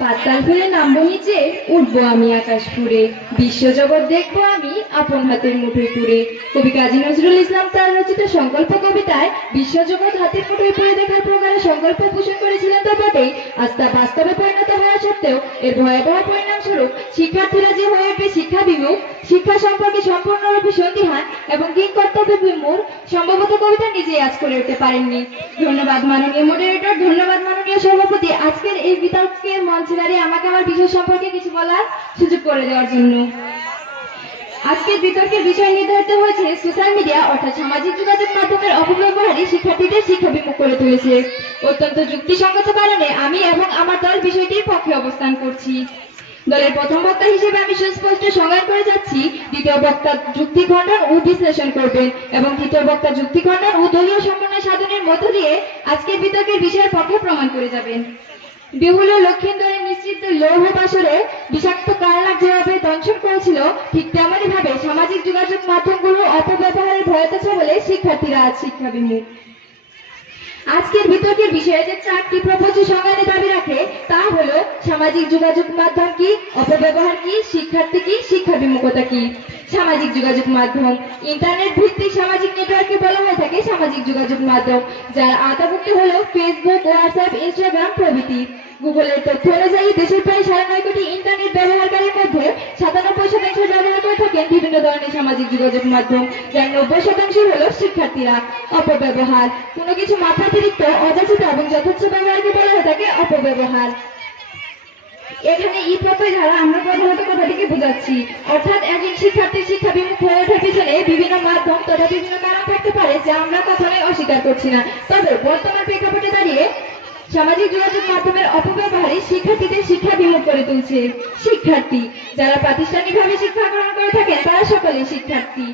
পাতাল ফুলে নামবো নিচে উঠবো আমি আকাশ ফুরে বিশ্বজগৎ দেখব আমি আপন হাতের মুঠোয় পুরে। কবি কাজী নজরুল ইসলাম তার রচিত সংকল্প কবিতায়, বিশ্বজগৎ হাতের মুঠোয় পুরে দেখার প্রকারে সংকল্প পোষণ করেছিলেন তো বটেই। আজ তা বাস্তবে পরিণত হওয়া সত্ত্বেও, এর ভয়াবহ পরিণাম স্বরূপ শিক্ষার্থীরা যে হয়ে উঠবে শিক্ষা বিমুখ, শিক্ষা সম্পর্কে সম্পূর্ণরূপে সন্দিহান এবং কি কর্তব্য বিমূর, সম্ভবত কবিতা নিজেই আজ করে উঠতে পারেননি। ধন্যবাদ মাননীয় মডারেটর ধন্যবাদ মাননীয় সভাপতি। আজকের এই বিতর্কের মঞ্চে দাঁড়িয়ে আমাকে আমার বিষয় সম্পর্কে কিছু বলার সুযোগ করে দেওয়ার জন্য। আজকের বিতর্কের বিষয় নির্ধারিত হয়েছে সোশ্যাল মিডিয়া, অর্থাৎ সামাজিক যোগাযোগ মাধ্যমের অপব্যবহারই শিক্ষার্থীদের শিক্ষা বিমুখ করে তুলেছে। অত্যন্ত যুক্তিসঙ্গত কারণে আমি এবং আমার দল বিষয়টির পক্ষে অবস্থান করছি। দলের প্রথম বক্তা হিসেবে আমি সুস্পষ্ট সংজ্ঞান করে যাচ্ছি, দ্বিতীয় বক্তা যুক্তি খণ্ডন ও বিশ্লেষণ করবেন এবং তৃতীয় বক্তা যুক্তি খণ্ডন ও দলীয় সমন্বয় সাধনের মধ্য দিয়ে আজকের বিতর্কের বিষয়ের পক্ষে প্রমাণ করে যাবেন। বিহুল লক্ষিন্দরের নিশ্চিত লৌহ বাসরে বিষাক্ত কারলাক যেভাবে দংশন করেছিল, ঠিক তেমনই ভাবে সামাজিক যোগাযোগ মাধ্যমগুলো অপব্যবহারের ভয়তেছে বলে শিক্ষার্থীরা আজ শিক্ষা বিমুখ আজকের বিতর্কের বিষয়ে যে চারটি প্রপঞ্চ সংজ্ঞানে দাবি রাখে, তা হলো সামাজিক যোগাযোগ মাধ্যম কি, অপব্যবহার কি, শিক্ষার্থী কি, শিক্ষা বিমুখতা কি? সামাজিক যোগাযোগ মাধ্যম, ইন্টারনেট ভিত্তিক সামাজিক নেটওয়ার্কে বলা হয়ে থাকে? সামাজিক যোগাযোগ মাধ্যম, যার আওতাভুক্ত হলো ফেসবুক হোয়াটসঅ্যাপ ইনস্টাগ্রাম প্রভৃতি। গুগলের তথ্য অনুযায়ী দেশের প্রায় সাড়ে নয় কোটি ইন্টারনেট ব্যবহারকারীর মধ্যে সাতানব্বই শতাংশ ব্যবহার করে থাকেন বিভিন্ন ধরনের সামাজিক যোগাযোগ মাধ্যম। যার নব্বই শতাংশ হলো শিক্ষার্থীরা। অপব্যবহার। কোনো কিছু মাত্রাতিরিক্ত, অযাচিত এবং যথেচ্ছ ব্যবহারকে বলা হয়ে থাকে অপব্যবহার। এখানে ই প্রত্যয় দ্বারা আমরা প্রধানত কথাটিকে বোঝাচ্ছি। অর্থাৎ একজন শিক্ষার্থীর শিক্ষা বিমুখ হয়ে ওঠার পিছনে বিভিন্ন মাধ্যম তথা বিভিন্ন কারণ থাকতে পারে যা আমরা কখনোই অস্বীকার করছি না। তবে বর্তমান প্রেক্ষাপটে দাঁড়িয়ে সামাজিক যোগাযোগ মাধ্যমের অপব্যবহারই শিক্ষার্থীদের শিক্ষা বিমুখ করে তুলছে শিক্ষার্থী। যারা প্রাতিষ্ঠানিকভাবে শিক্ষা গ্রহণ করে থাকেন, তারা সকলেই শিক্ষার্থী।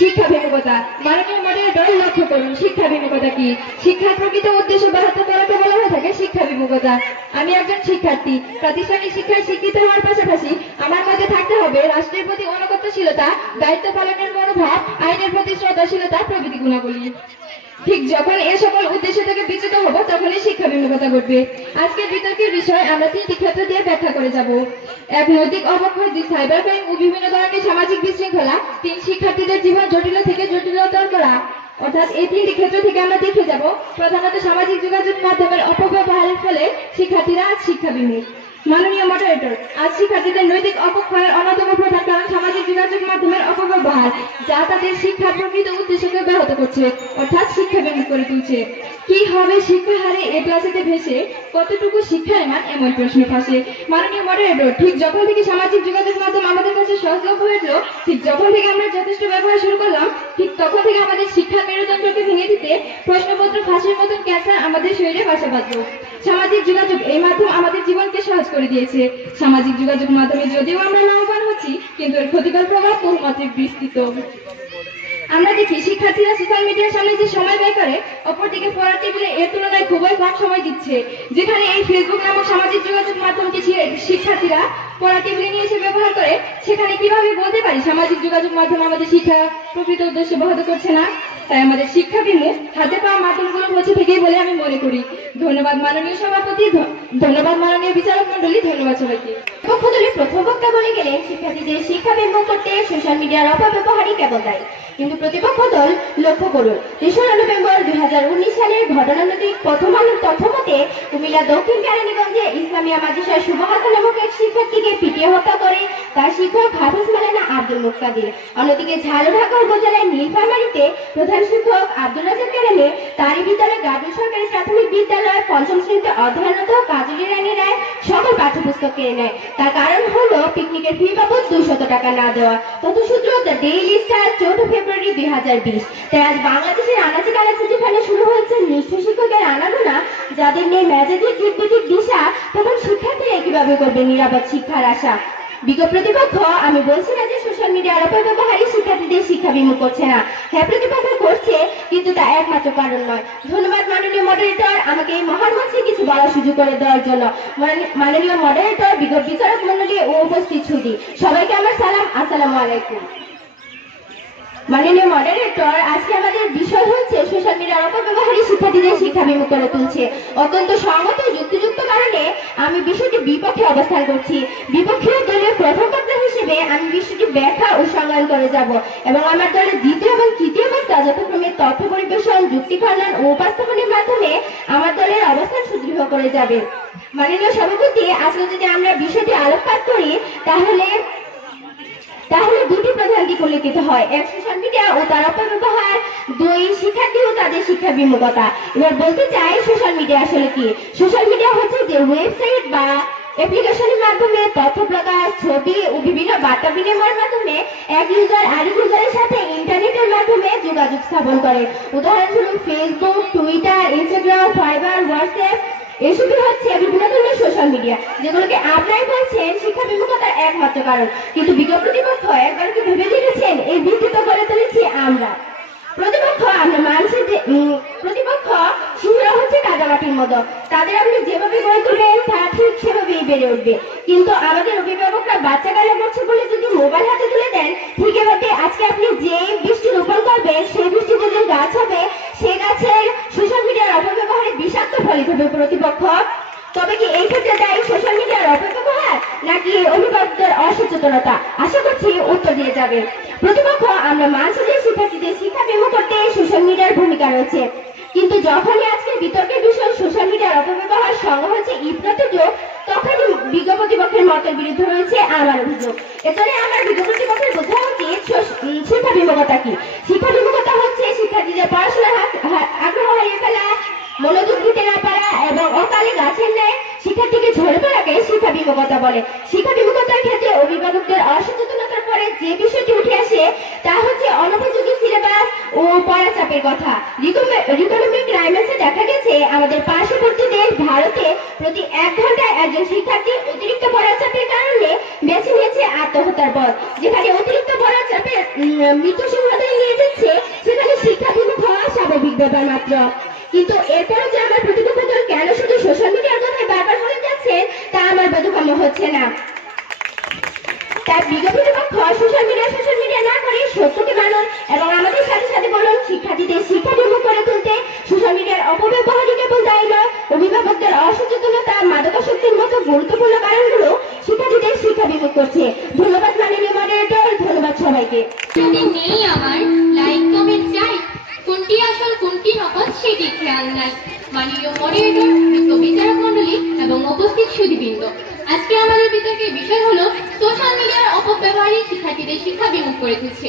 শিক্ষা বিমুখতা, মাননীয় মডারেটর লক্ষ্য করুন, শিক্ষা বিমুখতা কি? শিক্ষার প্রকৃত উদ্দেশ্য ব্যাহত করাকে বলা হয়ে থাকে শিক্ষা বিমুখতা। আমি একজন শিক্ষার্থী, প্রাতিষ্ঠানিক শিক্ষায় শিক্ষিত হওয়ার পাশাপাশি আমার মধ্যে থাকতে হবে রাষ্ট্রের প্রতি অনুগত্যশীলতা, দায়িত্ব পালনের মনোভাব, আইনের প্রতি শ্রদ্ধাশীলতা প্রভৃতি গুণাবলী। ঠিক যখন এ সকল উদ্দেশ্য থেকে বিচ্যুত হব, তখনই শিক্ষা বিমুখতা ঘটবে। আজকের বিতর্কের বিষয়, আমরা তিনটি ক্ষেত্র দিয়ে ব্যাখ্যা করে যাব। এক, নৈতিক অবক্ষয়, দুই সাইবার ক্রাইম ও বিভিন্ন ধরনের সামাজিক বিশৃঙ্খলা। তিন, শিক্ষার্থীদের জীবন জটিল থেকে জটিলতর করা। অর্থাৎ এই তিনটি ক্ষেত্র থেকে আমরা দেখে যাব, প্রধানত সামাজিক যোগাযোগ মাধ্যমের অপব্যবহারের ফলে শিক্ষার্থীরা আজ শিক্ষা বিমুখ মাননীয় মডারেটর আজ শিক্ষার্থীদের নৈতিক অপক্ষয়ের অন্যতম প্রধান কারণ সামাজিক যোগাযোগ মাধ্যমের অপব্যবহার, যা তাদের শিক্ষার প্রকৃত উদ্দেশ্যকে ব্যাহত করছে, অর্থাৎ শিক্ষা বিমুখ করে তুলছে। কি হবে শিক্ষা হারে এ ক্লাসেতে ভেসে? কতটুকু শিক্ষার মান? এমন প্রশ্ন ফাঁসে। মাননীয় মডারেটর ঠিক যখন থেকে সামাজিক যোগাযোগ মাধ্যম আমাদের কাছে সহজলভ্য হয়েছিল ঠিক যখন থেকে আমরা যথেষ্ট ব্যবহার শুরু করলাম, ঠিক তখন থেকে আমাদের শিক্ষা মেরুদণ্ডকে ভেঙে দিতে প্রশ্নপত্র ফাঁসের মতন ক্যান্সার আমাদের শরীরে বাসা বাঁধল সামাজিক যোগাযোগ এই মাধ্যম আমাদের জীবনকে সহজ করে দিয়েছে। সামাজিক যোগাযোগ মাধ্যমে যদিও আমরা লাভবান হচ্ছি, কিন্তু এর ক্ষতিকর প্রভাব বহুমাত্রিক বিস্তৃত। আমরা দেখি, শিক্ষার্থীরা সোশ্যাল মিডিয়ার সামনে যে সময় ব্যয় করে, অপরদিকে পড়ার টেবিলে এর তুলনায় খুবই কম সময় দিচ্ছে। যেখানে এই ফেসবুক নামক সামাজিক যোগাযোগ মাধ্যমকে শিক্ষার্থীরা পড়ার টেবিলে নিয়ে এসে ব্যবহার করে, সেখানে কীভাবে বলতে পারি? সামাজিক যোগাযোগ মাধ্যম আমাদের শিক্ষা প্রকৃত উদ্দেশ্য ব্যাহত করছে না? তাই আমাদের শিক্ষা বিমুখ হাতে পাওয়া মাধ্যমগুলো বসে থেকেই বলে আমি মনে করি। ধন্যবাদ মাননীয় সভাপতি ধন্যবাদ মাননীয় বিচারক মন্ডলী ধন্যবাদ সবাইকে। পক্ষ প্রথম বক্তা বলে গেলেন শিক্ষার্থীদের শিক্ষা বিমুখ করতে সোশ্যাল মিডিয়ার অপব্যবহারই কেবল দায়ী। কিন্তু প্রতিপক্ষ দল লক্ষ্য করুন তেসরা নভেম্বর দুই সালের ঘটনা ঘটনানৈতিক প্রথম আলোর তথ্য মতে কুমিল্লা দক্ষিণ কেরানীগঞ্জে ইসলামিয়া মাদ্রাসার হাসান নামক এক শিক্ষার্থীকে পিটিয়ে হত্যা করে তার শিক্ষক হাফিজ মালানা আব্দুল মুক্তাদির। অন্যদিকে ঝালুঢাকা উপজেলার নীলফামারিতে প্রধান শিক্ষক আব্দুল রাজাক কেরানি বিদ্যালয় গাজী সরকারি প্রাথমিক বিদ্যালয়ের পঞ্চম শ্রেণীতে অধ্যয়নরত কাজলী রানী রায় সকল পাঠ্যপুস্তক কিনে নেয়। তার কারণ হলো পিকনিকের ফি বাবদ দুইশত টাকা না দেওয়া। তথ্যসূত্র দ্য ডেইলি স্টার চৌদ্দ ফেব্রুয়ারি দুই হাজার বিশ। তাই আজ বাংলাদেশের আনাচে কানাচে যেখানে শুরু হয়েছে নিঃস্ব শিক্ষকের আনাগোনা। যাদের নেই মেজাজের দিকবিদিক দিশা, তখন শিক্ষার্থীরা কীভাবে করবে নিরাপদ শিক্ষার আশা? বিজ্ঞ প্রতিপক্ষ আমি বলছি না যে সোশ্যাল মিডিয়ার অপব্যবহারই শিক্ষার্থীদের শিক্ষা বিমুখ করছে না। হ্যাঁ প্রতিপক্ষ করছে, কিন্তু তা একমাত্র কারণ নয়। ধন্যবাদ, মাননীয় মডারেটর আমাকে এই মহান মঞ্চে কিছু বলার সুযোগ করে দেওয়ার জন্য। মাননী- মাননীয় মডারেটর বিজ্ঞ বিচারক মন্ডলী ও উপস্থিত ছুটি সবাইকে আমার সালাম, আসসালামু আলাইকুম। মাননীয় মডারেটর আজকে আমাদের বিষয় হচ্ছে সোশ্যাল মিডিয়ার অপব্যবহারই শিক্ষার্থীদের শিক্ষা বিমুখ করে তুলছে। অত্যন্ত সঙ্গত যুক্তিযুক্ত কারণে আমি বিষয়টি বিপক্ষে অবস্থান করছি। বিপক্ষীয় দলের প্রথম বক্তা হিসেবে আমি বিষয়টি ব্যাখ্যা ও সংজ্ঞান করে যাব এবং আমার দলের দ্বিতীয় এবং তৃতীয় বক্তা যথাক্রমে তথ্য পরিবেশন, যুক্তি খণ্ডন ও উপস্থাপনের মাধ্যমে আমার দলের অবস্থান সুদৃঢ় করে যাবে। মাননীয় সভাপতি, আজকে যদি আমরা বিষয়টি আলোকপাত করি, তাহলে তাহলে দুটি প্রধান দিক উল্লেখিত হয়। এক সোশ্যাল মিডিয়া ও তার অপব্যবহার দুই শিক্ষার্থী ও তাদের শিক্ষা বিমুখতা এবার বলতে চাই, সোশ্যাল মিডিয়া আসলে কি? সোশ্যাল মিডিয়া হচ্ছে যে ওয়েবসাইট বা অ্যাপ্লিকেশনের মাধ্যমে তথ্য প্রকাশ, ছবি ও বিভিন্ন বার্তা বিনিময়ের মাধ্যমে এক ইউজার আরেক ইউজারের সাথে ইন্টারনেটের মাধ্যমে যোগাযোগ স্থাপন করে। উদাহরণস্বরূপ Facebook Twitter Instagram Viber WhatsApp এসবই হচ্ছে বিভিন্ন ধরনের সোশ্যাল মিডিয়া যেগুলোকে আপনারাই বলছেন শিক্ষা বিমুখতার একমাত্র কারণ। কিন্তু বিজ্ঞ প্রতিপক্ষ একবার কি ভেবে দেখেছেন? এই বিকৃত করে তুলেছি আমরা। মানুষের যে প্রতিপক্ষ শিশুরা হচ্ছে কাদামাটির মতো। তাদের আপনি যেভাবে গড়ে তুলবেন তারা ঠিক সেভাবেই বেড়ে উঠবে। কিন্তু আমাদের অভিভাবকরা বাচ্চা কালে করছে বলে যদি মোবাইল হাতে তুলে দেন, ঠিক এভাবে আজকে আপনি যে বৃষ্টি রোপণ করবেন, সেই বৃষ্টি যদি গাছ হবে সেই গাছের সোশ্যাল মিডিয়ার অপব্যবহারে বিষাক্ত ফলিত হবে প্রতিপক্ষ। তবে কি এই ক্ষেত্রে দায়ী সোশ্যাল মিডিয়ার অপব্যবহার নাকি অভিভাবকদের অসচেতনতা? আশা করছি উত্তর দিয়ে যাবে। প্রতিপক্ষ, আমরা মানছি যে শিক্ষার্থীদের শিক্ষা বিমুখ করতে সোশ্যাল মিডিয়ার ভূমিকা রয়েছে। কিন্তু যখনই আজকের বিতর্কের বিষয় সোশ্যাল মিডিয়ার অপব্যবহার সঙ্গে হচ্ছে ইফরাতে যোগ, তখনই বিজ্ঞ প্রতিপক্ষের মতের বিরুদ্ধে রয়েছে আমার অভিযোগ। এজন্য আমার বিজ্ঞ প্রতিপক্ষের বোঝা উচিত শিক্ষা বিমুখতা কি? শিক্ষা বিমুখতা হচ্ছে শিক্ষার্থীদের পড়াশোনার আগ্রহ হারিয়ে ফেলা মনোযোগ দিতে না পারা এবং অকালে গাছের ন্যায় শিক্ষার্থীকে ঝরে পড়াকে শিক্ষা বিমুখতা বলে। শিক্ষা বিমুখতার ক্ষেত্রে অভিভাবকদের অসচেতনতার পরে যে বিষয়টি উঠে আসে তা হচ্ছে অনুপযোগী সিলেবাস ও পড়াচাপের কথা। রিকোনমিক রাইমেন্সে দেখা গেছে আমাদের পার্শ্ববর্তী দেশ ভারতে প্রতি এক ঘন্টায় একজন শিক্ষার্থী অতিরিক্ত পড়াচাপের কারণে বেছে নিয়েছে আত্মহত্যার পথ। যেখানে অতিরিক্ত পড়াচাপের উম, মৃত্যু সিংহতায় নিয়ে যাচ্ছে সেখানে শিক্ষা বিমুখ হওয়া স্বাভাবিক ব্যাপার মাত্র। কিন্তু এরপরও যে আমার দল কেন শুধু সোশ্যাল মিডিয়ার কথাই বারবার বলে যাচ্ছেন তা আমার বোধগম্য হচ্ছে না। তার বিগত পক্ষ সোশ্যাল মিডিয়া সোশ্যাল মিডিয়া না করে সত্যকে মানুন এবং আমাদের সাথে সাথে বলুন, শিক্ষার্থীদের শিক্ষা বিমুখ করে তুলতে সোশ্যাল মিডিয়ার অপব্যবহারই কেবল দায়ী নয়, অভিভাবকদের অসচেতনতা, মাদকাসক্তির মতো গুরুত্বপূর্ণ কারণগুলো শিক্ষার্থীদের শিক্ষা বিমুখ করছে। ধন্যবাদ মাননীয় মডারেটর ধন্যবাদ সবাইকে। নেই আমার। এবং উপস্থিত সুদীবৃন্দ আজকে আমাদের বিতর্কের বিষয় সোশ্যাল মিডিয়ার অপব্যবহারই শিক্ষার্থীদের শিক্ষা বিমুখ করে দিচ্ছে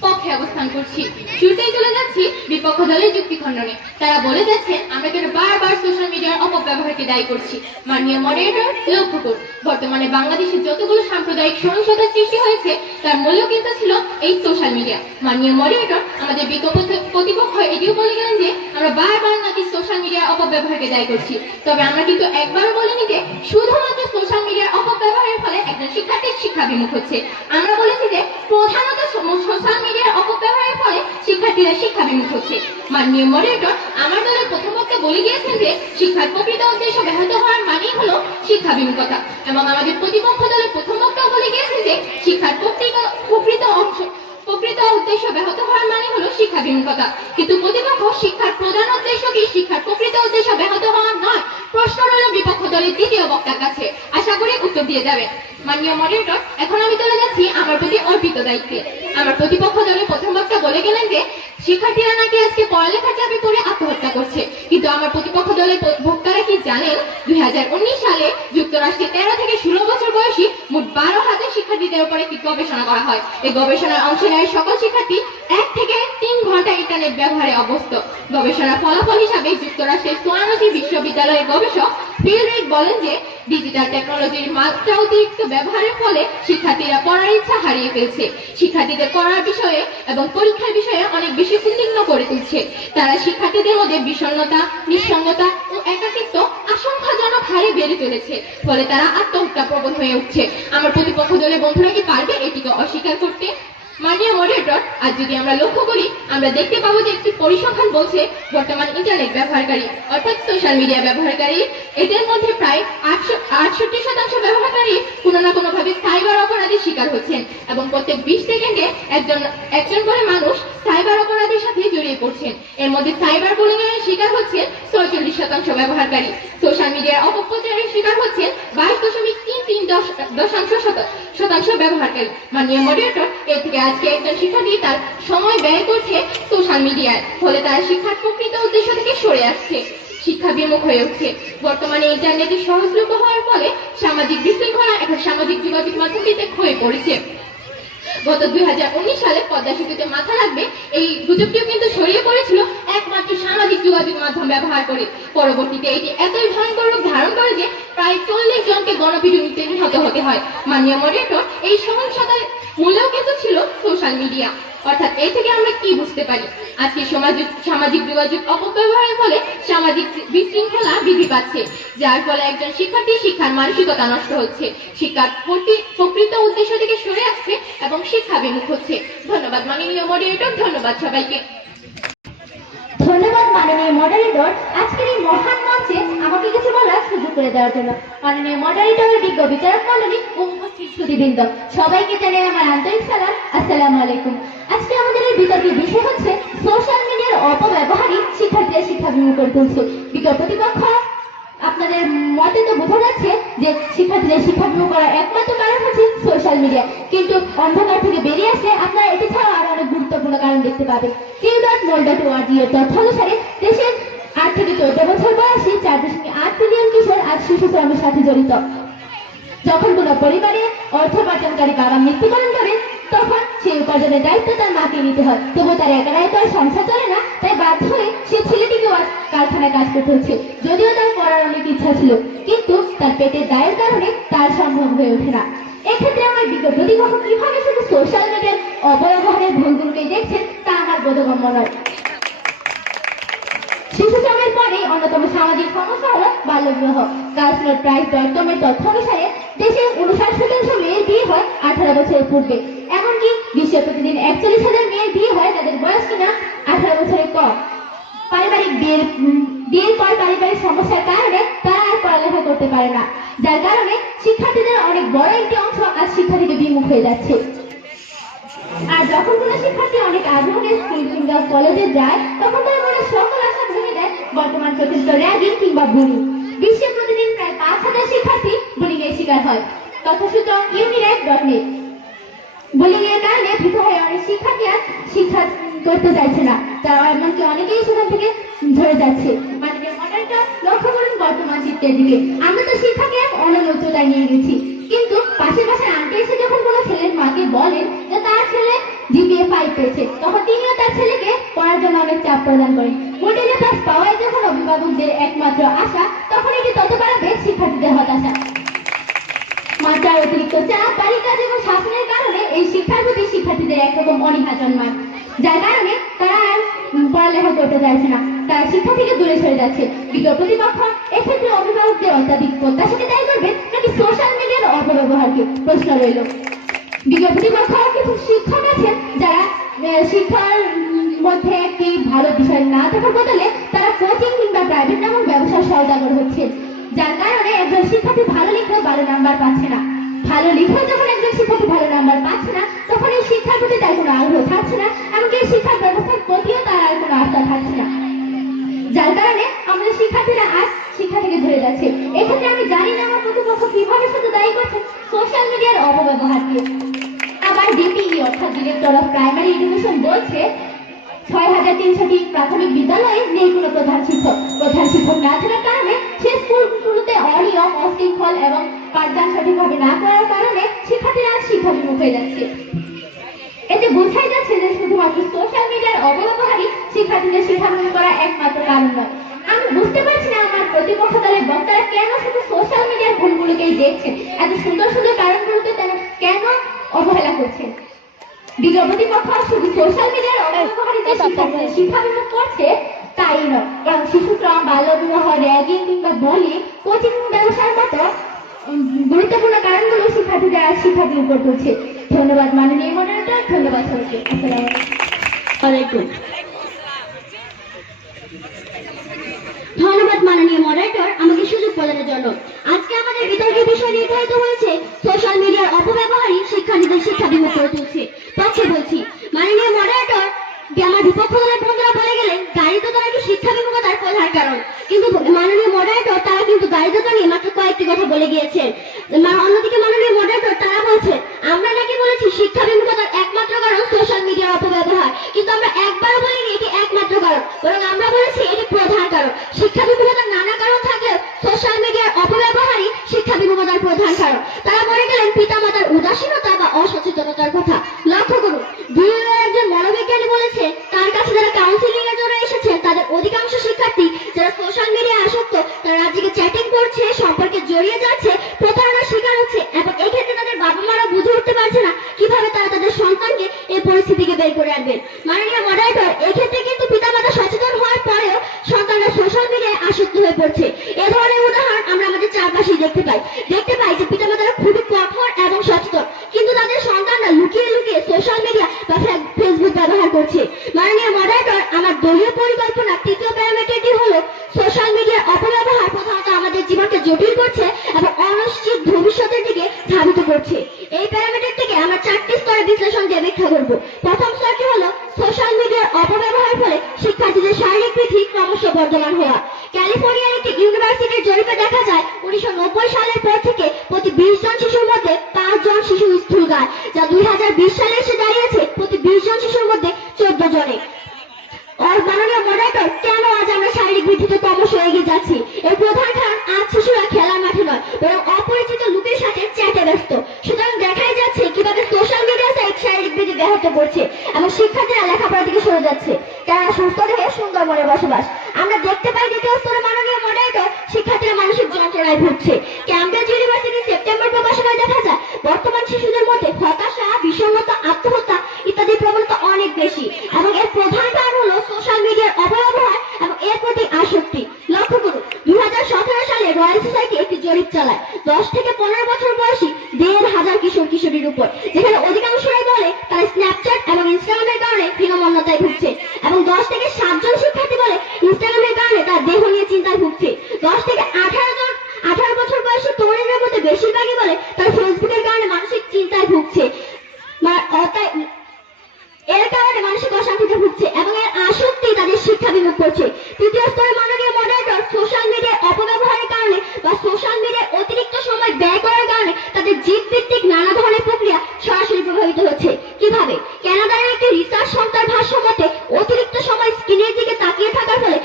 পক্ষে অবস্থান করছি। শুরুতেই চলে যাচ্ছি বিপক্ষ দলের যুক্তি খণ্ডনে। তারা বলে যাচ্ছে, আমরা কেন বারবার সোশ্যাল মিডিয়ার অপব্যবহারকে দায়ী করছি? মাননীয় মডারেটর লক্ষ্য করুন, বর্তমানে বাংলাদেশে যতগুলো সাম্প্রদায়িক সহিংসতার সৃষ্টি হয়েছে, তার মূল্য কিন্তু ছিল এই সোশ্যাল মিডিয়া মাননীয় মডারেটর আমাদের বিজ্ঞ প্রতি- প্রতিপক্ষ এটিও বলে গেলেন যে, আমরা বারবার নাকি সোশ্যাল মিডিয়ার অপব্যবহারকে দায়ী করছি। তবে আমরা কিন্তু একবারও বলিনি যে, শুধুমাত্র সোশ্যাল মিডিয়ার অপব্যবহারের ফলে একজন শিক্ষার্থীর শিক্ষা বিমুখ হচ্ছে। আমরা বলেছি যে, প্রধানত সোশ্যাল মিডিয়ার অপব্যবহারের ফলে শিক্ষার্থীরা শিক্ষা বিমুখ হচ্ছে। মাননীয় মডারেটর আমার দলের প্রথম বক্তা বলে গিয়েছেন যে শিক্ষার প্রকৃত উদ্দেশ্য ব্যাহত হওয়ার মানেই হলো শিক্ষা বিমুখতা এবং আমাদের প্রতিপক্ষ দলের প্রথম বক্তাও বলে গিয়েছেন যে শিক্ষার প্রকৃত অংশ, প্রকৃত উদ্দেশ্য ব্যাহত হওয়ার মানে হলো শিক্ষা বিমুখতা কিন্তু প্রতিপক্ষ শিক্ষার প্রধান উদ্দেশ্য কি? শিক্ষার প্রকৃত উদ্দেশ্য ব্যাহত হওয়ার নয়। প্রশ্ন রইল বিপক্ষ দলের দ্বিতীয় বক্তার কাছে। আশা করি উত্তর দিয়ে যাবে মাননীয় মডারেটর এখন আমি চলে যাচ্ছি আমার প্রতি অর্পিত দায়িত্বে। আমার প্রতিপক্ষ দলের প্রথম বক্তা বলে গেলেন যে, শিক্ষার্থীরা নাকি আজকে পড়ালেখার চাপে পড়ে আত্মহত্যা করছে। কিন্তু আমার প্রতিপক্ষ দলের বক্তারা কি জানেন? দুই সালে যুক্তরাষ্ট্রে তেরো থেকে ষোলো বছর বয়সী মোট বারো হাজার শিক্ষার্থীদের উপরে একটি গবেষণা করা হয়। এই গবেষণার অংশ নেয় সকল শিক্ষার্থী এক থেকে তিন ঘণ্টা ইন্টারনেট ব্যবহারে অভ্যস্ত। গবেষণার ফলাফল হিসাবে যুক্তরাষ্ট্রের সোয়ানজি বিশ্ববিদ্যালয়ের গবেষক ফিল রিড বলেন যে ডিজিটাল টেকনোলজির মাত্রা অতিরিক্ত ব্যবহারের ফলে শিক্ষার্থীরা পড়ার ইচ্ছা হারিয়ে ফেলছে। শিক্ষার্থীদের পড়ার বিষয়ে এবং পরীক্ষার বিষয়ে অনেক বেশি উদ্বিগ্ন করে তুলছে। তারা শিক্ষার্থীদের মধ্যে বিষণ্ণতা, নিঃসঙ্গতা ও একাকিত্ব আশঙ্কাজনক হারে বেড়ে চলেছে, ফলে তারা আত্মহত্যা প্রবণ হয়ে উঠছে। আমার প্রতিপক্ষ দলের বন্ধুরা কি পারবে এটিকে অস্বীকার করতে? মাননীয় মডারেটর আজ যদি আমরা লক্ষ্য করি, আমরা দেখতে পাবো যে একটি পরিসংখ্যান বলছে বর্তমান ইন্টারনেট ব্যবহারকারী, অর্থাৎ সোশ্যাল মিডিয়া ব্যবহারকারী, এদের মধ্যে প্রায় আটষট্টি শতাংশ ব্যবহারকারী কোনো না কোনো ভাবে সাইবার অপরাধের শিকার হচ্ছেন এবং প্রত্যেক বিশ সেকেন্ডে একজন একজন করে মানুষ সাইবার অপরাধের সাথে জড়িয়ে পড়ছেন। এর মধ্যে সাইবার বুলিং এর শিকার হচ্ছেন ছয়চল্লিশ শতাংশ ব্যবহারকারী। সোশ্যাল মিডিয়ার অপপ্রচারের শিকার হচ্ছেন বাইশ দশমিক তিন তিন দশ- দশাংশ শতাংশ ব্যবহারকারী। মাননীয় মডারেটর এর থেকে আজকে একজন শিক্ষার্থী তার সময় ব্যয় করছে সোশ্যাল মিডিয়ায়। ফলে তার শিক্ষার প্রকৃত উদ্দেশ্য থেকে সরে আসছে। শিক্ষা বিমুখ হয়ে উঠছে। বর্তমানে ইন্টারনেটে সহজলভ্য হওয়ার ফলে সামাজিক বিশৃঙ্খলা এখন সামাজিক যোগাযোগ মাধ্যমটিতে ক্ষয়ে পড়েছে। গত দুই সালে পদ্মা সেতুতে মাথা রাখবে, এই গুজবটিও কিন্তু ছড়িয়ে পড়েছিল একমাত্র সামাজিক যোগাযোগ মাধ্যম ব্যবহার করে। পরবর্তীতে এটি এতই ভয়ঙ্কর রূপ ধারণ করে যে প্রায় চল্লিশ জনকে গণপিটুনিতে নিহত হতে হয়। মাননীয় মডারেটর এই সহিংসতার মূলেও কিন্তু ছিল সোশ্যাল মিডিয়া অর্থাৎ এই থেকে আমরা কি বুঝতে পারি? আজকে সামাজিক সামাজিক যোগাযোগ অপব্যবহারের ফলে সামাজিক বিশৃঙ্খলা বৃদ্ধি পাচ্ছে, যার ফলে একজন শিক্ষার্থী শিক্ষার মানসিকতা নষ্ট হচ্ছে, শিক্ষার প্রকৃত উদ্দেশ্য থেকে সরে আসছে এবং শিক্ষা বিমুখ হচ্ছে। ধন্যবাদ মাননীয় মডারেটর ধন্যবাদ সবাইকে। ধন্যবাদ মাননীয় মডারেটর আজকের এই মহান মঞ্চে আমাকে কিছু বলার সুযোগ করে দেওয়ার জন্য। মাননীয় মডারেটরের বিজ্ঞ বিচারক মন্ডলী ও উপস্থিত সুদীবৃন্দ সবাইকে জানাই আমার আন্তরিক সালাম। আসসালামু আলাইকুম। আজকে আমাদের এই বিতর্কের বিষয় হচ্ছে সোশ্যাল মিডিয়ার অপব্যবহারই শিক্ষার্থীরা শিক্ষা বিমুখ করে তুলছে। বিজ্ঞ প্রতিপক্ষ, আপনাদের মতে তো বোঝা যাচ্ছে যে শিক্ষার্থীদের শিক্ষা বিমুখ করার একমাত্র কারণ হচ্ছে সোশ্যাল মিডিয়া কিন্তু অন্ধকার থেকে বেরিয়ে আসলে আপনারা এটি ছাড়াও আরও অনেক গুরুত্বপূর্ণ কারণ দেখতে পাবেন। কিউ ডট মোল ডট ওয়ার্জি এর তথ্য অনুসারে দেশের আট থেকে চোদ্দ বছর বয়সী চার দশমিক আট মিলিয়ন কিশোর আজ শিশু শ্রমের সাথে জড়িত। যখন কোনো পরিবারে অর্থ উপার্জনকারী বাবা মৃত্যুবরণ করেন তখন সেই উপার্জনের দায়িত্ব তার মাকে নিতে হয়। তবু তার একারাই তো সংসার চলে না, তাই বাধ্য হয়ে সে ছেলেটিকেও আজ কারখানায় কাজ করতে হচ্ছে। যদিও তার পড়ার অনেক ইচ্ছা ছিল, কিন্তু তার পেটের দায়ের কারণে তার সম্ভব হয়ে ওঠে না। এক্ষেত্রে আমার বিজ্ঞ প্রতিপক্ষ কীভাবে শুধু সোশ্যাল মিডিয়ার অবয়বহারের ভুলগুলোকেই দেখছেন, তা আমার বোধগম্য নয়। পরে অন্যতম সামাজিক সমস্যা হলো প্রাইস তথ্য অনুসারে দেশে উনষাট শতাংশ মেয়ের বিয়ে হয় আঠারো বছরের পূর্বে। এমনকি বিশ্বে প্রতিদিন একচল্লিশ হাজার মেয়ের বিয়ে হয় তাদের বয়স কিনা আঠারো বছরের কম। পারিবারিক বিয়ের বিয়ের পর পারিবারিক সমস্যার কারণে তারা আর পড়ালেখা করতে পারে না। যার কারণে শিক্ষার্থীদের অনেক বড় একটি অংশ আজ শিক্ষা থেকে বিমুখ হয়ে যাচ্ছে। আর যখন কোনো শিক্ষার্থী অনেক আগ্রহ স্কুল কিংবা কলেজে যায়, তখন তার মনে সকল আশা ভেঙে দেয় বর্তমান চতুর্থ র্যাগিং কিংবা বুলিং বিশ্বে প্রতিদিন প্রায় পাঁচ হাজার শিক্ষার্থী বুলিং এর শিকার হয়। ইউনিরেট ডট নেট বুলিং এর কারণে ভীত হয়ে অনেক শিক্ষার্থী আর শিক্ষা করতে চাইছে না। তারা এমনকি অনেকেই সেখান থেকে ঝরে যাচ্ছে। মানে মডেলটা লক্ষ্য করুন বর্তমান চিত্রের দিকে। আমরা তো শিক্ষাকে এক অনেক উচ্চতায় নিয়ে গেছি। কিন্তু পাশে পাশে আন্টি এসে যখন কোনো ছেলের মাকে বলেন যে তার ছেলে জিপিএ ফাইভ পেয়েছে, তখন তিনিও তার ছেলেকে পড়ার জন্য অনেক চাপ প্রদান করেন। মোটেলে পাস পাওয়াই যখন অভিভাবকদের একমাত্র আশা, তখন এটি তত বাড়াবে শিক্ষার্থীদের হতাশা। মাত্রার অতিরিক্ত চাপ বাড়ির কাজ এবং শাসনের কারণে এই শিক্ষার প্রতি শিক্ষার্থীদের একরকম অনীহা জন্মায়। যার কারণে তারা আর পড়ালেখা করতে চাইছে না। তারা শিক্ষা থেকে দূরে সরে যাচ্ছে। বিজ্ঞ প্রতিপক্ষ এক্ষেত্রে অভিভাবকদের অত্যাধিক প্রত্যাশাকে দায়ী করবে, নাকি সোশ্যাল মিডিয়ার অপব্যবহারকে প্রশ্ন রইল? বিজ্ঞ প্রতিপক্ষ কিছু শিক্ষক আছেন যারা শিক্ষার মধ্যে একটি ভালো বিষয় না থাকার বদলে তারা কোচিং কিংবা প্রাইভেট নামক ব্যবসার সহজাগর হচ্ছে। যার কারণে একজন শিক্ষার্থী ভালো লিখেও ভালো নাম্বার পাচ্ছে না। ভালো লিখেও যখন একজন শিক্ষার্থী ভালো নাম্বার পাচ্ছে না, তখন এই শিক্ষার প্রতি তার কোনো আগ্রহ থাকছে না, এমনকি এই শিক্ষা ব্যবস্থার প্রতিও তার আর কোনো আস্থা থাকছে না। যার কারণে আমাদের শিক্ষার্থীরা আজ শিক্ষা থেকে ধরে যাচ্ছে। এক্ষেত্রে আমি জানি না আমার প্রতিপক্ষ কীভাবে শুধু দায়ী করছে সোশ্যাল মিডিয়ার অপব্যবহারকে আবার ডিপিই অর্থাৎ ডিরেক্টর অফ প্রাইমারি এডুকেশন বলছে, ছয় হাজার তিনশোটি প্রাথমিক বিদ্যালয়ে নেই কোনো প্রধান শিক্ষক। প্রধান শিক্ষক না থাকার কারণে সে স্কুলগুলোতে অনিয়ম, অশৃঙ্খল এবং পাঠদান সঠিকভাবে না করার কারণে শিক্ষার্থীরা শিক্ষা বিমুখ হয়ে যাচ্ছে। এতে বোঝাই যাচ্ছে যে শুধুমাত্র সোশ্যাল মিডিয়ার অপব্যবহারই শিক্ষার্থীদের শিক্ষাগ্রহণ করা একমাত্র কারণ নয়। আমি বুঝতে পারছি না আমার প্রতিপক্ষ দলের বক্তারা কেন শুধু সোশ্যাল মিডিয়ার ভুলগুলোকেই দেখছেন? এত সুন্দর সুন্দর কারণগুলোকে তারা কেন অবহেলা করছেন? বিজ্ঞ প্রতিপক্ষ শুধু সোশ্যাল মিডিয়ার অপব্যবহারিত শিক্ষার্থীদের শিক্ষাবিমুখ করছে, তাই নয়। কারণ শ্রম বাল্য বিবাহ র্যাগিং কিংবা বলি কোচিং ব্যবসার মতো গুরুত্বপূর্ণ কারণগুলো শিক্ষার্থীদের আজ শিক্ষা বিমুখ করে তুলছে ধন্যবাদ, মাননীয় মডারেটর ধন্যবাদ সবাইকে। আসসালামু আলাইকুম। ধন্যবাদ, মাননীয় মডারেটর আমাকে সুযোগ প্রদানের জন্য। আজকে আমাদের বিতর্কের বিষয় নির্ধারিত হয়েছে। সোশ্যাল মিডিয়ার অপব্যবহারই শিক্ষার্থীদের শিক্ষা বিমুখ করে তুলছে। বলছি, মাননীয় মডারেটর আমার বিপক্ষ দলের বন্ধুরা বলে গেলেন দারিদ্রতা নাকি শিক্ষা বিমুখতার প্রধান কারণ। কিন্তু মাননীয় মডারেটর তারা কিন্তু দারিদ্রতা নিয়ে মাত্র কয়েকটি কথা বলে গিয়েছেন। অন্যদিকে মাননীয় মডারেটর তারা বলছেন আমরা নাকি বলেছি শিক্ষা বিমুখতার একমাত্র কারণ সোশ্যাল মিডিয়ার অপব্যবহার। কিন্তু আমরা একবারও বলিনি এটি একমাত্র কারণ, বরং আমরা বলেছি এটি প্রধান কারণ। শিক্ষা বিমুখতার নানা কারণ থাকলেও সোশ্যাল মিডিয়ার অপব্যবহারই শিক্ষা বিমুখতার প্রধান কারণ। তারা বলে গেলেন পিতামাতার উদাসীনতা বা অসচেতনতার কথা। চ্যাটিং করছে সম্পর্কে জড়িয়ে যাচ্ছে あんほ。বেশি এবং এর প্রধান কারণ হলো সোশ্যাল মিডিয়ার অপব্যবহার এবং এর প্রতি আসক্তি লক্ষ্য করুন দুই সালে রয়্যাল সোসাইটি একটি জরিপ চালায় দশ থেকে পনেরো বছর বয়সী দেড় হাজার কিশোর কিশোরীর উপর যেখানে অধিকাংশরাই বলে তারা স্ন্যাপচ্যাট এবং ইনস্টাগ্রামের কারণে হীনমন্যতায় ভুগছে এবং দশ থেকে সাতজন শিক্ষার্থী বলে ইনস্টাগ্রামের কারণে তার দেহ নিয়ে চিন্তায় ভুগছে দশ থেকে আঠারো জন আঠারো বছর বয়সী তরুণীদের মধ্যে বেশিরভাগই বলে তার ফেসবুকের কারণে মানসিক চিন্তায় ভুগছে মা- অ- তাই- এর কারণে মানসিক অশান্তিতে ভুগছে এবং এর আসক্তি তাদের শিক্ষা বিমুখ করছে তৃতীয় স্তরে মাননীয় মডারেটর সোশ্যাল মিডিয়ার অপব্যবহারের কারণে বা সোশ্যাল মিডিয়ার অতিরিক্ত সময় ব্যয় করার কারণে তাদের জীব ভিত্তিক নানা ধরনের প্রক্রিয়া সরাসরি প্রভাবিত হচ্ছে কীভাবে কানাডার একটি রিসার্চ সংস্থার ভাষ্য মতে অতিরিক্ত সময় স্ক্রিনের দিকে তাকিয়ে থাকার ফলে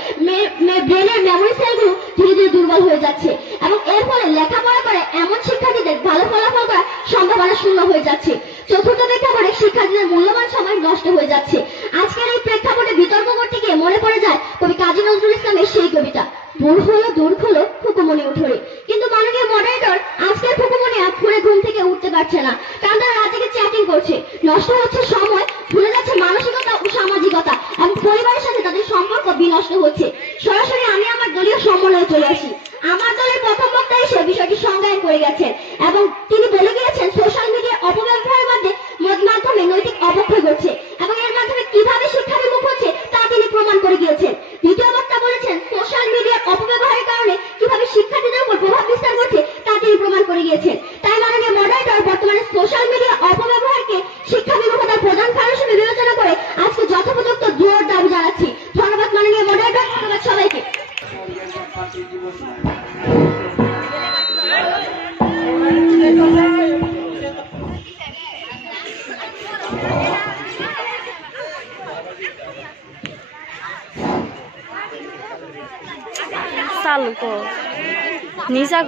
ব্রেনের মেমোরি ধীরে ধীরে দুর্বল হয়ে যাচ্ছে। এবং এর ফলে লেখাপড়া করে এমন শিক্ষার্থীদের ভালো ফলাফল করার সম্ভাবনা শূন্য হয়ে যাচ্ছে। চতুর্থ প্রেক্ষাপটে শিক্ষার্থীদের মূল্যবান সময় নষ্ট হয়ে যাচ্ছে। আজকের এই প্রেক্ষাপটে বিতর্ক করতে গিয়ে মনে পড়ে যায়, কবি কাজী নজরুল ইসলামের সেই কবিতা, দূর হলো দূর হলো ফুকুমনি উঠোরে কিন্তু মাননীয় মডারেটর আজকের ফুকুমনি আর ভোরে ঘুম থেকে উঠতে পারছে না। কারণ তারা রাত চ্যাটিং করছে। নষ্ট হচ্ছে সময়, ভুলে যাচ্ছে মানসিকতা ও সামাজিকতা এবং পরিবারের সাথে তাদের সম্পর্ক বিনষ্ট হচ্ছে। সরাসরি চলে আসি। আমার দলের প্রথম বক্তা এসে বিষয়টি সংজ্ঞায় করে গেছেন।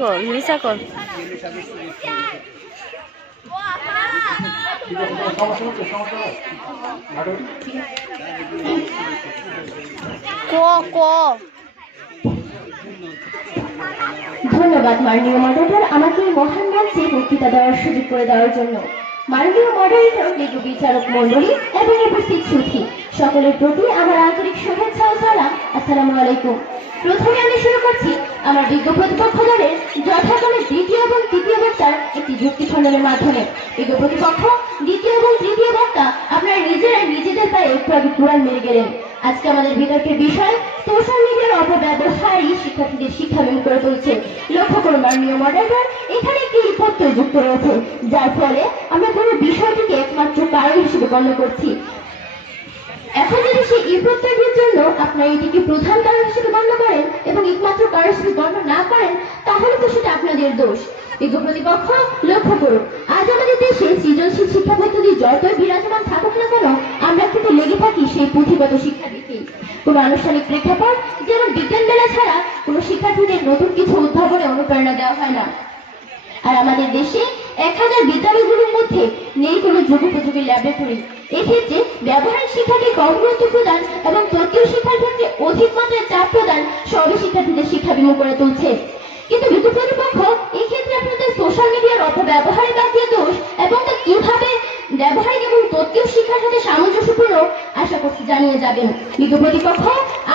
কর নিচা কর ধন্যবাদ, মাননীয় মডারেটর আমাকে মহান মঞ্চে বক্তৃতা দেওয়ার সুযোগ করে দেওয়ার জন্য। মাননীয় মডারেটর লেগু বিচারক মন্ডলী এবং উপস্থিত সুখী সকলের প্রতি আমার আন্তরিক শুভেচ্ছা ও সালাম। আসসালামু আলাইকুম। প্রথমে আমি শুরু করছি আমার বিজ্ঞ প্রতিপক্ষ দলের যথাক্রমে দ্বিতীয় এবং তৃতীয় বক্তার একটি যুক্তি খণ্ডনের মাধ্যমে। বিজ্ঞ প্রতিপক্ষ, দ্বিতীয় এবং তৃতীয় বক্তা আপনারা নিজেরাই নিজেদের পায়ে একটু আগে কুড়াল মেরে গেলেন। আজকে আমাদের বিতর্কের বিষয় সোশ্যাল মিডিয়ার অপব্যবহারই শিক্ষার্থীদের শিক্ষা শিক্ষাবিন করে তুলছে। লক্ষ্য করুন, মাননীয় মডারেটর এখানে একটি প্রত্যয় যুক্ত রয়েছে যার ফলে আমরা পুরো বিষয়টিকে একমাত্র কারণ হিসেবে গণ্য করছি। এখন যদি সেই ই প্রত্যয়ের জন্য আপনারা এটিকে প্রধান কারণ হিসেবে গণ্য করেন এবং একমাত্র কারণ হিসেবে গণ্য না করেন, তাহলে তো সেটা আপনাদের দোষ। বিজ্ঞ প্রতিপক্ষ, লক্ষ্য করুন, আজ আমাদের দেশে সৃজনশীল শিক্ষা পদ্ধতি যতই বিরাজমান থাকুক না কেন, আমরা কিন্তু লেগে থাকি সেই পুঁথিগত শিক্ষা দিকেই কোনো আনুষ্ঠানিক প্রেক্ষাপট, যেমন বিজ্ঞান মেলা ছাড়া কোনো শিক্ষার্থীদের নতুন কিছু উদ্ভাবনে অনুপ্রেরণা দেওয়া হয় না। আর আমাদের দেশে এক হাজার বিদ্যালয়গুলোর মধ্যে নেই কোনো ল্যাবরেটরি এক্ষেত্রে ব্যবহারিক শিক্ষাকে গুরুত্ব প্রদান এবং জাতীয় শিক্ষার ক্ষেত্রে অধিক মাত্রায় চাপ প্রদান সবই শিক্ষার্থীদের শিক্ষা বিমুখ করে তুলছে। কিন্তু বিদ্যুৎ কর্তৃপক্ষ এই ক্ষেত্রে আপনাদের সোশ্যাল মিডিয়ার অপব্যবহারে বাকিয়ে দোষ এবং তা কীভাবে ব্যবহারিক এবং তত্ত্বীয় শিক্ষার সাথে সামঞ্জস্যপূর্ণ আশা করছি জানিয়ে যাবেন। বিদ্যুৎ প্রতিপক্ষ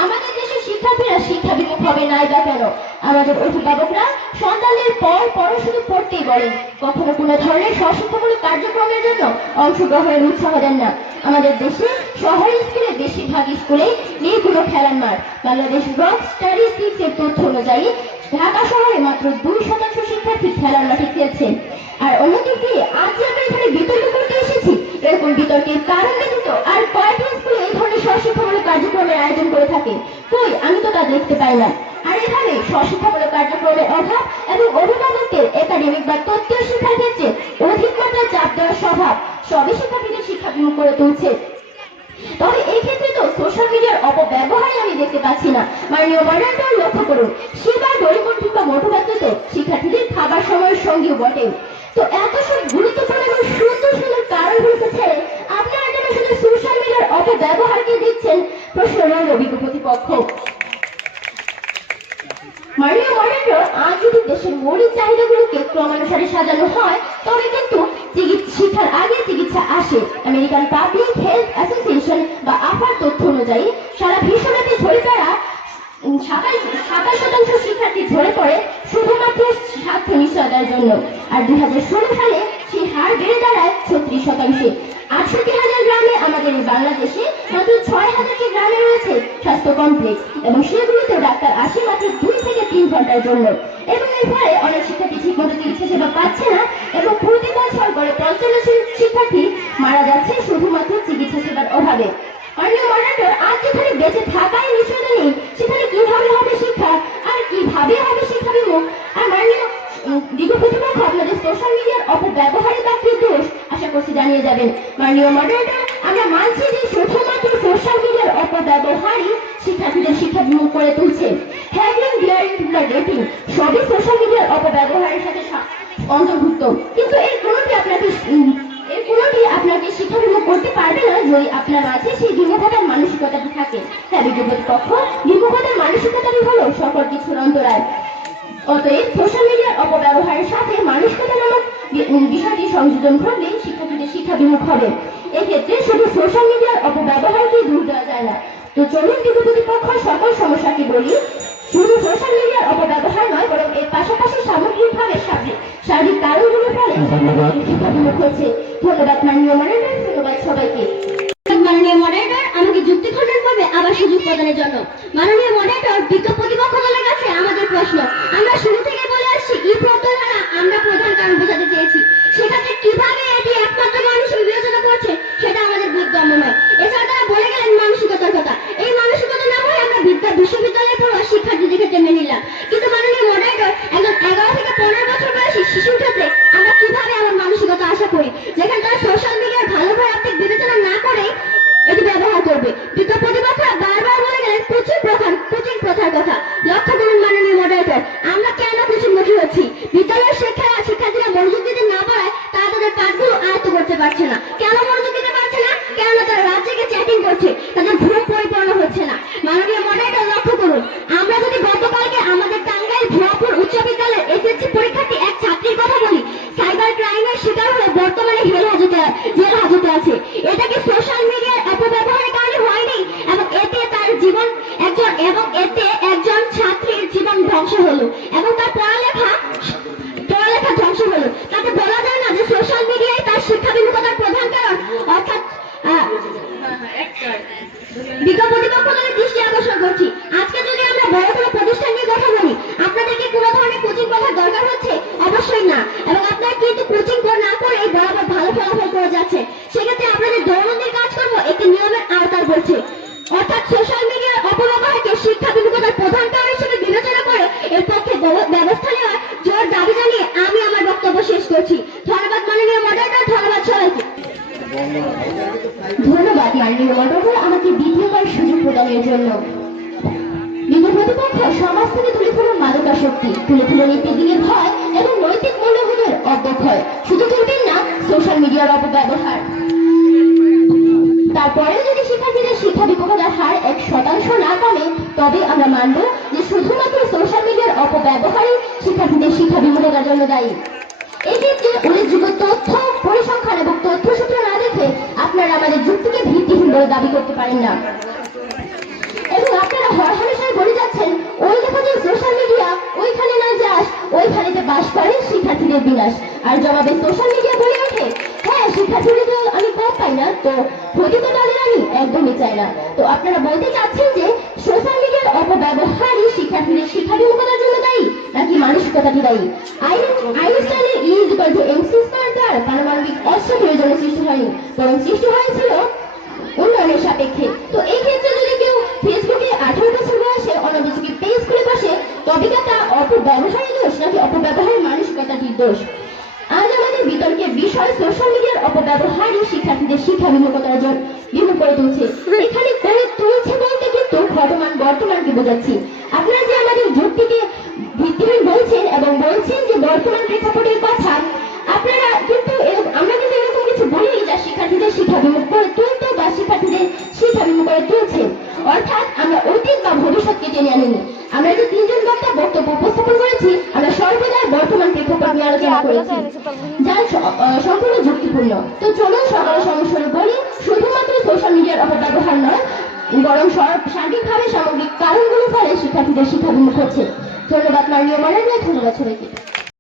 আমাদের দেশের শিক্ষার্থীরা শিক্ষা বিমুখ হবে নাই বা কেন? আমাদের অভিভাবকরা সন্তানদের পর পর শুধু পড়তেই বলেন কখনো কোনো ধরনের স্বশিক্ষামূলক কার্যক্রমের জন্য অংশগ্রহণের উৎসাহ দেন না। আমাদের দেশে শহরের স্কুলে বেশিরভাগ স্কুলে নেই কোনো খেলার মাঠ। বাংলাদেশ ব্লক স্ট্যাটিস্টিক্স এর তথ্য অনুযায়ী ঢাকা শহরে মাত্র দুই শতাংশ শিক্ষার্থী খেলার মাঠে খেলছে। আর অন্যদিক আজ যে আমরা এখানে বিতর্ক করতে এসেছি। এরকম বিতর্কের কারণ ব্যতীত আর কয়েকটি স্কুলে এই ধরনের স্বশিক্ষামূলক কার্যক্রমের আয়োজন করে থাকে। কই, আমি তো তা দেখতে পাই না আর এখানে স্বশিক্ষামূলক কার্যক্রমের অভাব এবং অভিভাবকদের একাডেমিক বা তত্ত্বীয় শিক্ষার ক্ষেত্রে অধিক মাত্রায় চাপ দেওয়ার স্বভাব সবই শিক্ষার্থীদের শিক্ষা বিমুখ করে তুলছে। তবে এই ক্ষেত্রে তো সোশ্যাল মিডিয়ার অপব্যবহারই আমি দেখতে পাচ্ছি না। মাননীয় মডারেটর লক্ষ্য করুন সেবার গরিবন্ধু বা মধুবাদ্য তো শিক্ষার্থীদের খাবার সময়ের সঙ্গেও বটে। তো এত সব গুরুত্বপূর্ণ এবং সুন্দর সুন্দর কারণগুলোকে ছেড়ে আপনারা কেন শুধু সোশ্যাল মিডিয়ার অপব্যবহারকে দেখছেন। প্রশ্ন রইল বিজ্ঞ প্রতিপক্ষ। মাননীয় মডারেটর আজ যদি দেশের মৌলিক চাহিদাগুলোকে ক্রমানুসারে সাজানো হয়, তবে কিন্তু শিক্ষার আগে চিকিৎসা আসে। আমেরিকান পাবলিক হেলথ অ্যাসোসিয়েশন বা আফার তথ্য অনুযায়ী, সারা বিশ্বব্যাপী ঝরে পড়া সাতাশ শতাংশ শিক্ষার্থী ঝরে পড়ে শুধুমাত্র স্বার্থ নিশ্চয়তার জন্য। আর দুই হাজার ষোলো সালে হার বেড়ে দাঁড়ায় ছত্রিশ শতাংশে। আটষট্টি হাজার গ্রামে আমাদের বাংলাদেশে মাত্র ছয় হাজারটি গ্রামে রয়েছে স্বাস্থ্য কমপ্লেক্স এবং সেগুলিতে ডাক্তার আসে মাত্র দুই থেকে তিন ঘণ্টার জন্য। এবং এর ফলে অনেক শিক্ষার্থী ঠিকমতো চিকিৎসা সেবা পাচ্ছে না এবং প্রতি বছর গড়ে পঞ্চান্ন শিক্ষার্থী মারা যাচ্ছে শুধুমাত্র চিকিৎসা সেবার অভাবে। মাননীয় মডারেটর আজ যেখানে বেঁচে থাকাই নিষেধ নেই, সেখানে কীভাবে হবে শিক্ষা? আর কীভাবে হবে শিক্ষা বিমুখ? আর মাননীয় সোশ্যাল মিডিয়ার অপব্যবহারে বাকি দোষ আশা করছি জানিয়ে যাবেন। মাননীয় মডারেটর আমরা মানছি যে সোশ্যাল মিডিয়ার অপব্যবহারই শিক্ষার্থীদের শিক্ষা বিমুখ করে তুলছে। হ্যাগলিং সবই সোশ্যাল মিডিয়ার অপব্যবহারের সাথে অন্তর্ভুক্ত। কিন্তু এর কোনোটি আপনাকে এর কোনোটি আপনাকে শিক্ষাবিমুখ করতে পারবে না যদি আপনার মাঝে সেই বিমুখতার মানসিকতাটি থাকে। হ্যাঁ বিজ্ঞপ্তি পক্ষ, বিমুখতার মানসিকতাটি হলো সকল কিছুর অন্তরায়। অতএব সোশ্যাল মিডিয়ার অপব্যবহারের সাথে মানসিকতা নামক বিষয়টি সংযোজন ঘটলে শিক্ষার্থীদের শিক্ষা বিমুখ হবে এক্ষেত্রে শুধু সোশ্যাল মিডিয়ার অপব্যবহারকে দূর দেওয়া যায় না। তো চলুন বিজ্ঞপ্তি পক্ষ সকল সমস্যাকে বলি। শুধু সোশ্যাল মিডিয়ার অপব্যবহার নয় বরং এর পাশাপাশি সামগ্রিকভাবে সার্বিক সার্বিক কারণগুলোর ফলে শিক্ষা বিমুখ হচ্ছে। ধন্যবাদ মাননীয় মডারেটর ধন্যবাদ সবাইকে। মাননীয় মডারেটর আমাকে যুক্তি খণ্ডন করবে আবার সুযোগ প্রদানের জন্য। মাননীয় মডারেটর বিজ্ঞ প্রতিপক্ষ প্রশ্ন। আমরা শুরু থেকে বলে আসছি ই প্রত্যয়হারা আমরা প্রধান কারণ বোঝাতে চেয়েছি। সেক্ষেত্রে কীভাবে এটি একমাত্র ধ্বংস হলো। এবং তার পড়ালেখা পড়ালেখা ধ্বংস হলো। তাকে বলা যায় না যে সোশ্যাল মিডিয়ায় তার শিক্ষা বিমুখতার প্রধান কারণ। অর্থাৎ বিজ্ঞ প্রতিপক্ষদের দৃষ্টি আকর্ষণ করছি। মিডিয়ার অপব্যবহার তারপরে যদি শিক্ষার্থীদের শিক্ষা বিপদার হার এক শতাংশ না কমে তবে আমরা মানব যে শুধুমাত্র সোশ্যাল মিডিয়ার অপব্যবহারই শিক্ষার্থীদের শিক্ষা বিমূঢ়তার জন্য দায়ী এক্ষেত্রে উল্লেখযোগ্য তথ্য, পরিসংখ্যান এবং তথ্য তথ্যসূত্র না দেখে আপনারা আমাদের যুক্তিকে ভিত্তিহীন বলে দাবি করতে পারেন না। এবং আপনারা হর হামেশাই বলে যাচ্ছেন, ওই দেখো যে সোশ্যাল মিডিয়া ওইখানে না যাস, ওইখানেতে বাস করে শিক্ষার্থীদের বিনাশ আর জবাবে সোশ্যাল মিডিয়া বলে ওঠে হ্যাঁ শিক্ষার্থীদের তো আমি কম পাই না। তো ঘটিত দলের আমি একদমই চাই না। তো আপনারা বলতে চাচ্ছেন যে সোশ্যাল মিডিয়ার অপব্যবহারই শিক্ষার্থীদের শিক্ষা বিমুখতার জন্য দায়ী, নাকি মানসিকতাটি দায়ী? আইনস্টাইনের E is equal to MC square দ্বারা পারমাণবিক অস্ত্র প্রয়োজনে সৃষ্টি হয়নি, বরং সৃষ্টি হয়েছিল উন্নয়নের সাপেক্ষে। তো এই ক্ষেত্রে যদি কেউ ফেসবুকে আঠারো বছর বয়সে অনভিযোগে পেজ খুলে বসে, তবে তা অপব্যবহারের দোষ, নাকি অপব্যবহারের মানসিকতাটির দোষ? আমাদের বিতর্কের বিষয় সোশ্যাল মিডিয়ার অপব্যবহারই শিক্ষার্থীদের শিক্ষা বিমুখতার জন্য বিমুখ করে তুলছে। এখানে করে তুলছে বলতে কিন্তু ঘটমান বর্তমানকে বোঝাচ্ছি। আপনারা যে আমাদের যুক্তিকে ভিত্তিহীন বলছেন এবং বলছেন যে বর্তমান প্রেক্ষাপটের কথা, আপনারা কিন্তু আমরা কিন্তু এরকম কিছু বলিনি যা শিক্ষার্থীদের শিক্ষা বিমুখ করে তুলতো বা শিক্ষার্থীদের শিক্ষা বিমুখ করে তুলছে। অর্থাৎ আমরা অতীত বা ভবিষ্যৎকে টেনে আনিনি। আমরা যে তিনজন বক্তা বক্তব্য উপস্থাপন করেছি আমরা সর্বদাই বর্তমান প্রেক্ষাপট নিয়ে আলোচনা করেছি। যা সম্পূর্ণ যুক্তিপূর্ণ। তো চলুন সকালে সমস্যা বলি শুধুমাত্র সোশ্যাল মিডিয়ার অপব্যবহার নয় বরং সর- সার্বিকভাবে সামগ্রিক কারণগুলো ফলে শিক্ষার্থীদের শিক্ষা বিমুখ হচ্ছে। ধন্যবাদ মাননীয় মাননীয় ধন্যবাদ সবাইকে।